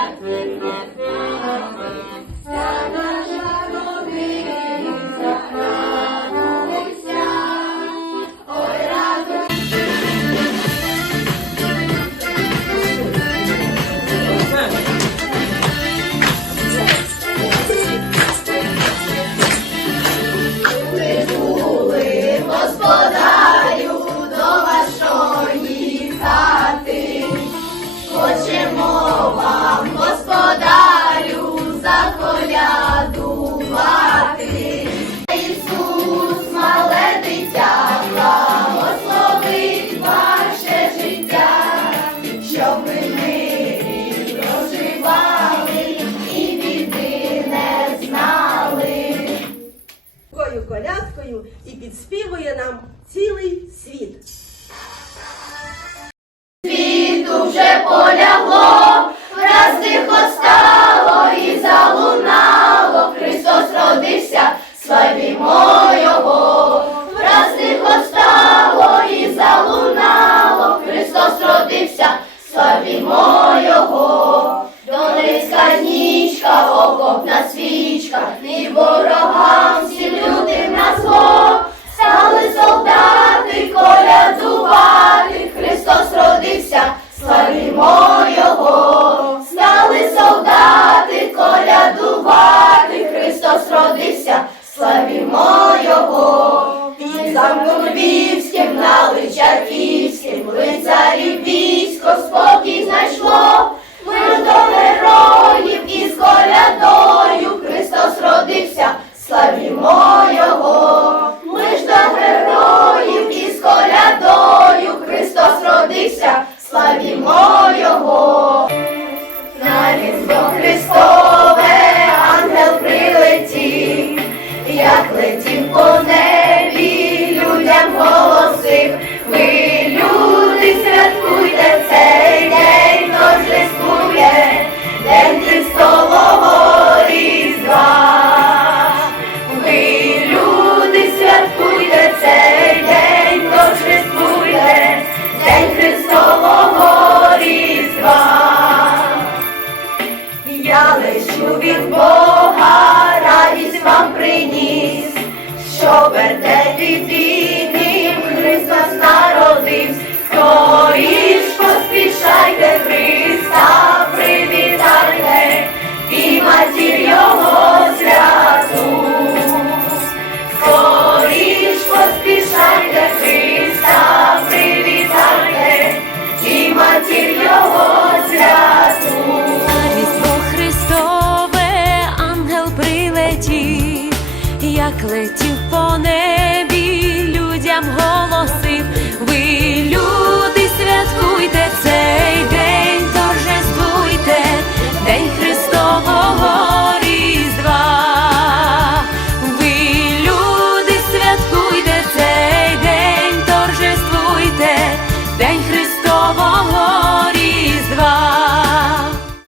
як колядкою і підспівує нам цілий світ. Світу вже полягло, враз тихо стало і залунало, Христос родився, славімо Його, враз тихо стало і залунало, Христос родився, славімо Його, Донецька нічка, окопна свічка, і ворогам Zambon Від Бога радість вам приніс, що верте.